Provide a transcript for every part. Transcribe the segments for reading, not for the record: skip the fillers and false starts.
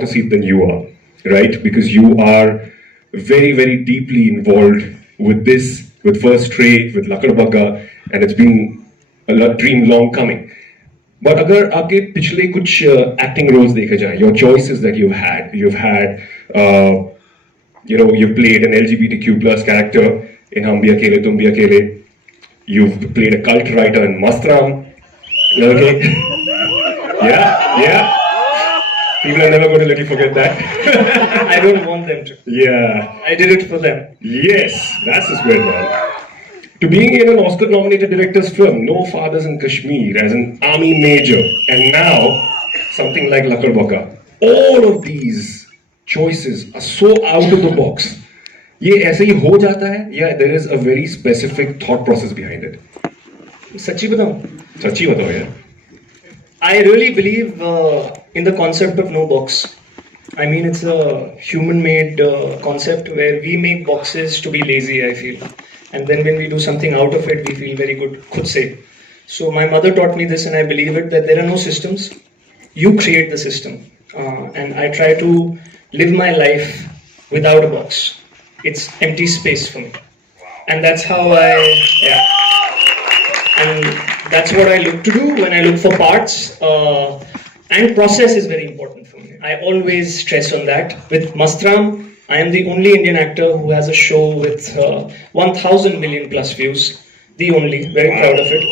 front seat than you are, right? Because you are very, very deeply involved with this, with First Ray, with LAKADBAGGHA, and it's been a dream long coming. But अगर आपके पिछले कुछ acting roles देखे जाएं, your choices that you've had, you've played an LGBTQ plus character in Hum Bhi Akele Tum Bhi Akele. You've played a cult writer in Mastram. Okay. Yeah. People are never going to let you forget that. I don't want them to. Yeah. I did it for them. Yes, that's the spirit, man. To being in an Oscar-nominated director's film, No Fathers in Kashmir, as an army major, and now something like LAKADBAGGHA. All of these choices are so out of the box. ये ऐसे ही हो जाता है या there is a very specific thought process behind it? सच्ची बताऊं? सच्ची बताओ यार. I really believe in the concept of no box. I mean, it's a human-made concept where we make boxes to be lazy, I feel. And then when we do something out of it, we feel very good, khud se. So my mother taught me this and I believe it, that there are no systems. You create the system. And I try to live my life without a box. It's empty space for me. And that's how and that's what I look to do when I look for parts. And process is very important for me. I always stress on that. With Mastram, I am the only Indian actor who has a show with 1,000 million plus views. The only, very proud of it.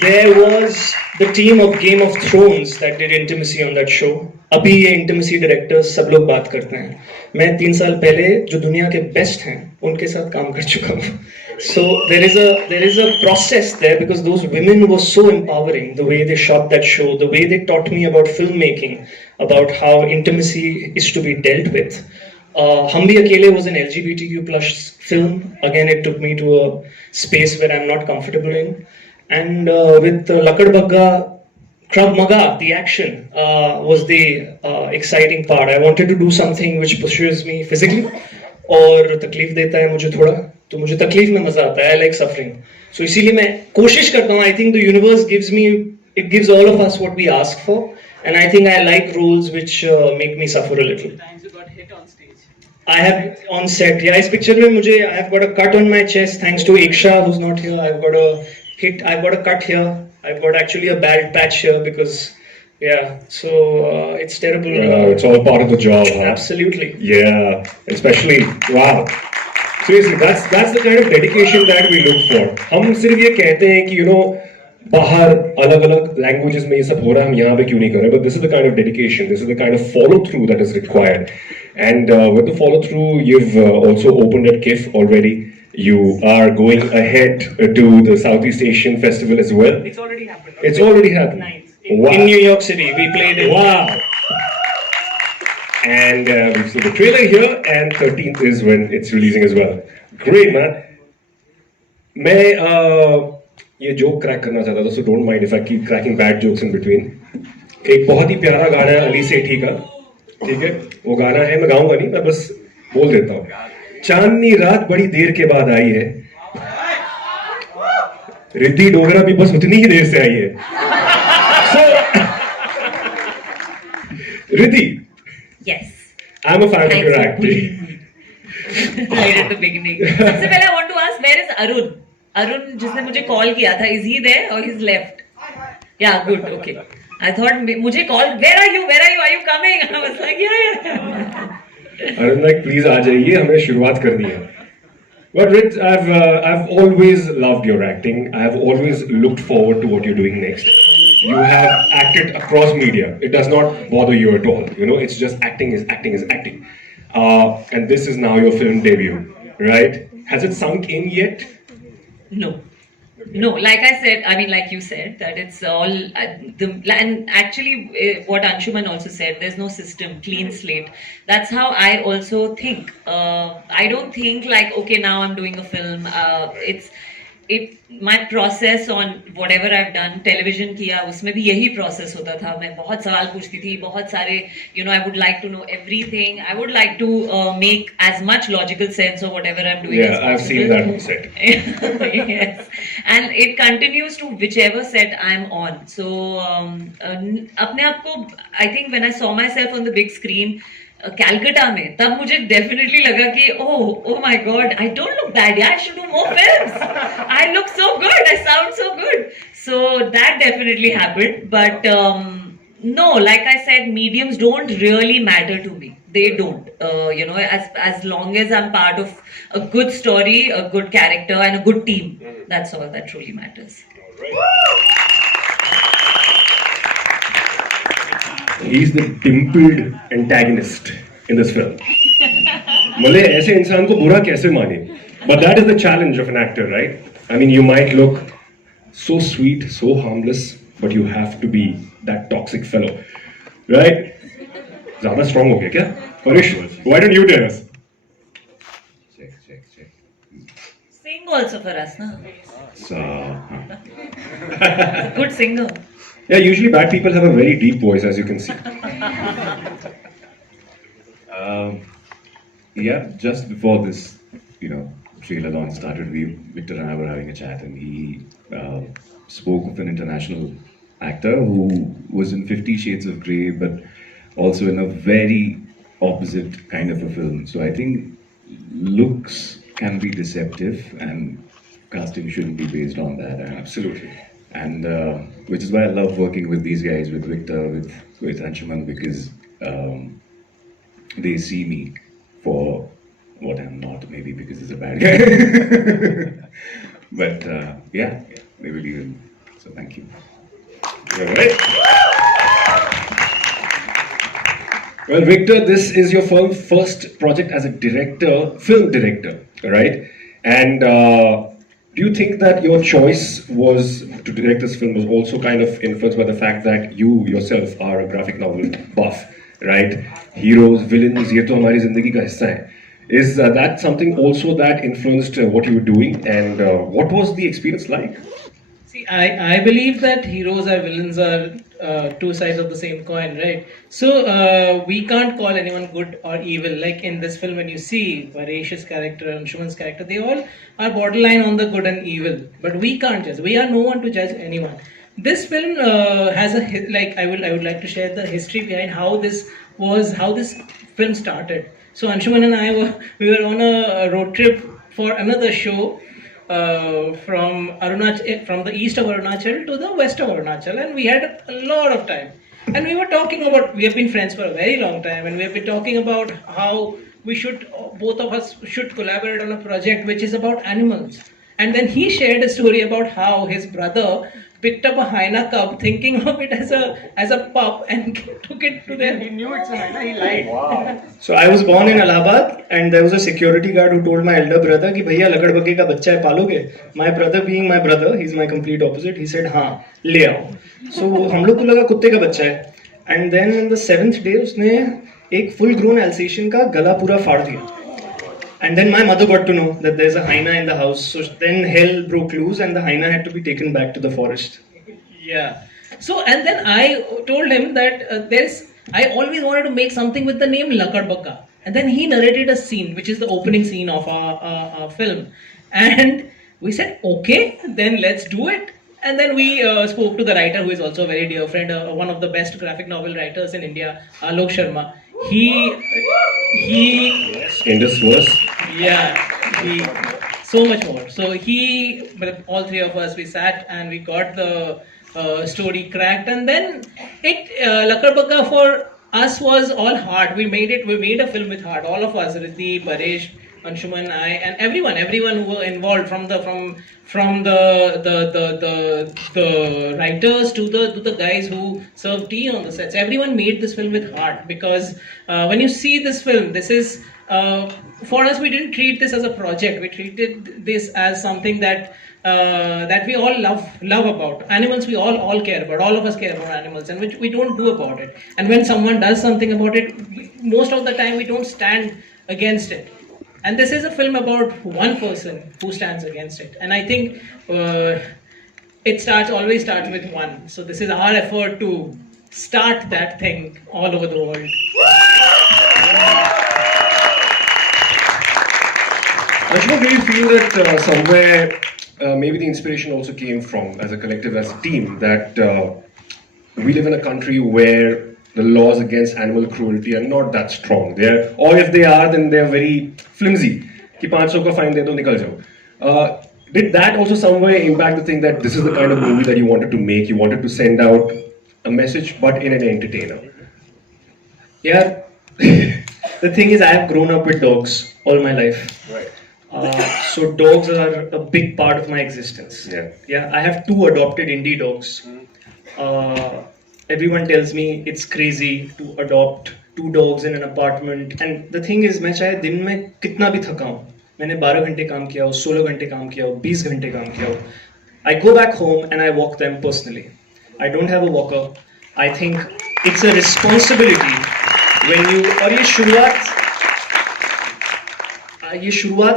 There was the team of Game of Thrones that did intimacy on that show. अभी ये intimacy directors सब लोग बात करते हैं. मैं 3 साल पहले जो दुनिया के best हैं उनके साथ काम कर चुका हूँ. So there is a process there because those women were so empowering. The way they shot that show, the way they taught me about filmmaking, about how intimacy is to be dealt with. Hum Bhi Akele was an LGBTQ plus film. Again, it took me to a space where I'm not comfortable in. And with LAKADBAGGHA, Krav Maga, the action was the exciting part. I wanted to do something which pushes me physically और तकलीफ देता है मुझे थोड़ा, तो मुझे तकलीफ में मजा आता है. I like suffering. So इसीलिए मैं कोशिश करता हूँ. I think the universe gives all of us what we ask for, and I think I like roles which make me suffer a little. Times you got hit on stage. I have on set. Yeah, इस picture में मुझे I have got a cut on my chest thanks to Iksha who's not here. I've got a hit. I've got a cut here. I've got actually a bad patch here because. Yeah, so it's terrible. It's all part of the job. Huh? Absolutely. Yeah, especially wow. Seriously, that's the kind of dedication that we look for. हम सिर्फ ये कहते हैं कि बाहर अलग-अलग languages में ये सब हो रहा है, हम यहाँ पे क्यों नहीं कर रहे? But this is the kind of dedication, this is the kind of follow through that is required. And with the follow through, you've also opened at KIF already. You are going ahead to the Southeast Asian Festival as well. It's already happened. It's already happened. Nice. Wow. In New York City, we played it. Wow! And we've seen the trailer here, and 13th is when it's releasing as well. Great, man. मैं ये joke crack करना चाहता था, so don't mind if I keep cracking bad jokes in between. एक बहुत ही प्यारा गाना है अली सेठी का, ठीक है? वो गाना है, मैं गाऊंगा नहीं, मैं बस बोल देता हूँ. चांदनी रात बड़ी देर के बाद आई है. रिद्धि डोगरा भी बस उतनी ही देर से आई है. Riddhi. Yes. I'm a fan of your acting. Right at the beginning. सबसे पहले I want to ask, where is Arun? Arun जिसने मुझे call किया था, is he there or he's left? Yeah, good, okay. I thought मुझे call, where are you? Are you coming? I was like, yeah. Arun like, please आ जाइए, हमें शुरुआत करनी है. But Ridh, I've always loved your acting. I have always looked forward to what you're doing next. You have acted across media. It does not bother you at all. It's just acting is acting. And this is now your film debut, right? Has it sunk in yet? No, like I said, I mean, like you said, that it's all, and actually what Anshuman also said, there's no system, clean slate. That's how I also think. I don't think like, okay, now I'm doing a film. my process on whatever I've done, television किया उसमें भी यही process होता था. मैं बहुत सवाल पूछती थी, बहुत सारे, I would like to know everything. I would like to make as much logical sense of whatever I'm doing. Yeah, I've seen that on set. Yes, and it continues to whichever set I'm on. So अपने आप को, I think when I saw myself on the big screen, Calcutta में, तब मुझे definitely लगा कि oh my god, I don't look bad, yeah, I should do more films. I look so good, I sound so good. So that definitely happened. But no, like I said, mediums don't really matter to me. They don't. As long as I'm part of a good story, a good character, and a good team, that's all that truly matters. He's the dimpled antagonist in this film. मले ऐसे इंसान को बुरा कैसे माने? But that is the challenge of an actor, right? I mean, you might look so sweet, so harmless, but you have to be that toxic fellow, right? ज़्यादा strong हो गया क्या? Paresh, why don't you tell us? Check. Sing also for us, na? So, Good singer. yeah, usually bad people have a very deep voice, as you can see. Yeah, just before this, trailer launch started, Victor and I were having a chat, and he spoke of an international actor who was in 50 Shades of Grey, but also in a very opposite kind of a film. So I think looks can be deceptive, and casting shouldn't be based on that. Absolutely. And which is why I love working with these guys, with Victor, with ANSHUMAN, because they see me for what I'm not, maybe because it's a bad guy. But yeah, they believe in me. So thank you. All right. Well, Victor, this is your first project as a director, film director, right? And do you think that your choice was to direct this film was also kind of influenced by the fact that you yourself are a graphic novel buff, right? Heroes, villains, ये तो हमारी जिंदगी का हिस्सा है. Is that something also that influenced what you were doing, and what was the experience like? See, I believe that heroes or villains are two sides of the same coin, right? So we can't call anyone good or evil. Like in this film, when you see Paresh's character and Anshuman's character, they all are borderline on the good and evil. But we can't judge. We are no one to judge anyone. This film has I would like to share the history behind how this film started. So Anshuman and I were on a road trip for another show. From the east of Arunachal to the west of Arunachal, and we had a lot of time. And we were talking about, we have been friends for a very long time, and we have been talking about how both of us should collaborate on a project which is about animals. And then he shared a story about how his brother picked up a hyena cub, thinking of it as a pup, and took it to their. He knew it's a hyena, he lied. Wow. So I was born in Allahabad, and there was a security guard who told my elder brother कि भैया लकड़बग्गे का बच्चा है पालोगे? My brother, being my brother, he's my complete opposite. He said हाँ ले आओ. So हम लोग को लगा कुत्ते का बच्चा है. And then on the 7th day उसने एक full grown Alsatian का गला पूरा फाड़ दिया. And then my mother got to know that there's a hyena in the house. So then hell broke loose, and the hyena had to be taken back to the forest. Yeah. So and then I told him that I always wanted to make something with the name LAKADBAGGHA. And then he narrated a scene, which is the opening scene of our film. And we said, okay, then let's do it. And then we spoke to the writer, who is also a very dear friend, one of the best graphic novel writers in India, Alok Sharma. Indus was. Yeah, so much more. So all three of us, we sat and we got the story cracked, and then LAKADBAGGHA for us was all heart. We made a film with heart. All of us, Riddhi, Paresh, Anshuman, I, and everyone who were involved, from the writers to the guys who serve tea on the sets. Everyone made this film with heart, because when you see this film, this is for us. We didn't treat this as a project. We treated this as something that we all love about. Animals we all care about. All of us care about animals, and which we don't do about it. And when someone does something about it, most of the time we don't stand against it. And this is a film about one person who stands against it. And I think it always starts with one. So this is our effort to start that thing all over the world. Anshuman, do you feel that somewhere maybe the inspiration also came from, as a collective, as a team, that we live in a country where the laws against animal cruelty are not that strong. Or if they are, then they are very flimsy. Ki 500 ka fine de do, nikal jao. Did that also somewhere impact the thing that this is the kind of movie that you wanted to make? You wanted to send out a message, but in an entertainer. Yeah, the thing is, I have grown up with dogs all my life. Right. So dogs are a big part of my existence. Yeah. I have 2 adopted indie dogs. Everyone tells me it's crazy to adopt 2 dogs in an apartment. And the thing is, मैं चाहे दिन में कितना भी थका हूँ, मैंने 12 घंटे काम किया हो, 16 घंटे काम किया हो, 20 घंटे काम किया हो, I go back home and I walk them personally. I don't have a walker. I think it's a responsibility when you, और ये शुरुआत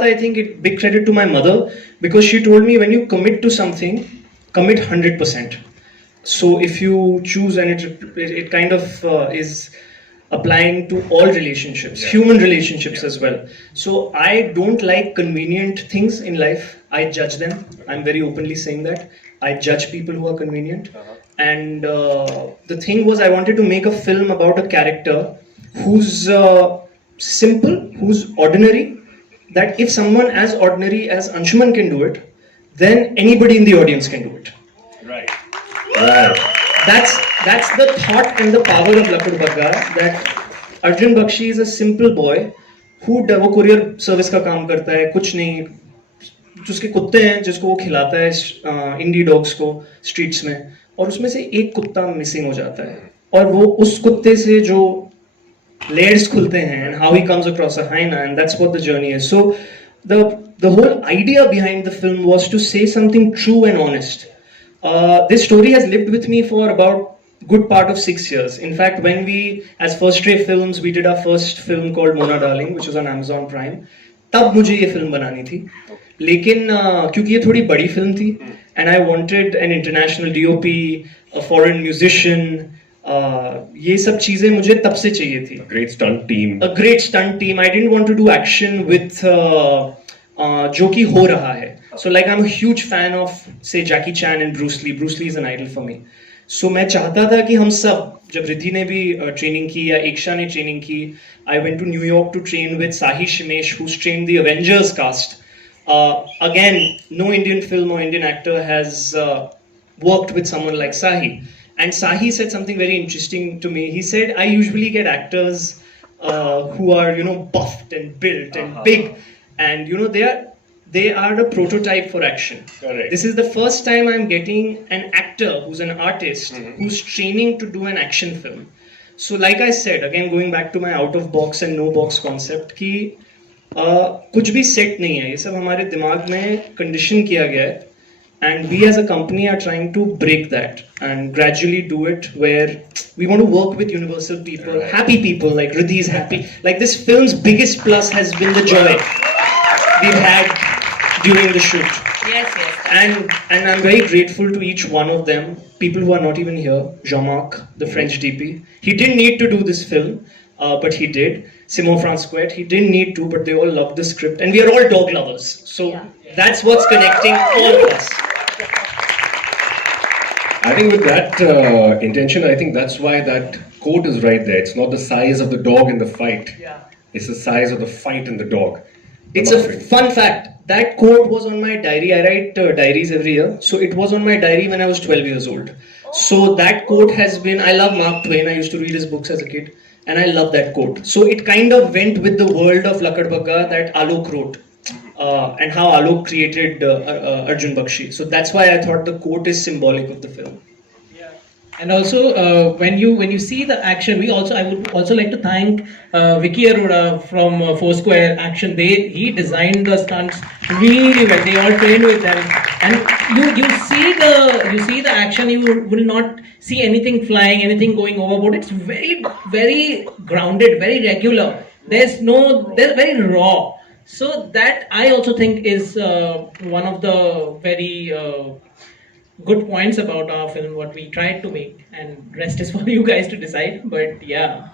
I think it big credit to my mother, because she told me when you commit to something, commit 100%. So if you choose, and it kind of is applying to all relationships, human relationships as well. So I don't like convenient things in life. I judge them. I'm very openly saying that. I judge people who are convenient. And the thing was, I wanted to make a film about a character who's simple, who's ordinary, that if someone as ordinary as Anshuman can do it, then anybody in the audience can do it. Right. That's the thought and the power of LAKADBAGGA, that Arjun Bakshi is a simple boy who वो courier service का काम करता है, कुछ नहीं, जिसके कुत्ते हैं जिसको वो खिलाता है इंडी डॉग्स को स्ट्रीट्स में, और उसमें से एक कुत्ता मिसिंग हो जाता है, और वो उस कुत्ते से जो layers खुलते हैं, and how he comes across a hyena, and that's what the journey is. So the whole idea behind the film was to say something true and honest. This story has lived with me for about good part of 6 years. In fact, when we, as First Ray Films, we did our first film called Mona Darling, which was on Amazon Prime, तब मुझे ये film बनानी थी, लेकिन क्योंकि ये थोड़ी बड़ी फिल्म थी, and I wanted an international DOP, a foreign musician, ये सब चीजें मुझे तब से चाहिए थी. A great stunt team. A great stunt team. I didn't want to do action with जो कि हो रहा है. So like I'm a huge fan of say Jackie Chan and Bruce Lee. Bruce Lee is an idol for me. So मैं चाहता था कि हम सब, जब रिद्धि ने भी ट्रेनिंग की या एकशा ने ट्रेनिंग की, I went to New York to train with Sahi Shimesh, who's trained the Avengers cast. Again, no Indian film or Indian actor has worked with someone like Sahi. And Sahi said something very interesting to me. He said, I usually get actors who are, buffed and built and big, and they are the prototype for action. Correct. This is the first time I'm getting an actor who's an artist who's training to do an action film. So like I said, again going back to my out of box and no box concept, कि कुछ भी set नहीं है, ये सब हमारे दिमाग में कंडीशन किया गया है, and we as a company are trying to break that and gradually do it where we want to work with universal people, happy people, like Riddhi is happy. Like this film's biggest plus has been the joy we've had during the shoot. Yes. And I'm very grateful to each one of them, people who are not even here. Jean-Marc, the French DP, he didn't need to do this film, but he did. Simon Francois, he didn't need to, but they all loved the script, and we are all dog lovers. So that's what's connecting all of us. I think with that intention, I think that's why that quote is right there. It's not the size of the dog in the fight. It's the size of the fight in the dog. It's a fun fact. That quote was on my diary. I write diaries every year. So it was on my diary when I was 12 years old. So that quote has been, I love Mark Twain. I used to read his books as a kid. And I love that quote. So it kind of went with the world of LAKADBAGGA that Alok wrote. And how Alok created Arjun Bakshi. So that's why I thought the quote is symbolic of the film. And also, when you see the action, I would also like to thank Vicky Arora from Foursquare Action. He designed the stunts really well. They all trained with them, and you see the action. You will not see anything flying, anything going overboard. It's very, very grounded, very regular. They're very raw. So that I also think is one of the very good points about our film, what we tried to make, and rest is for you guys to decide. But yeah.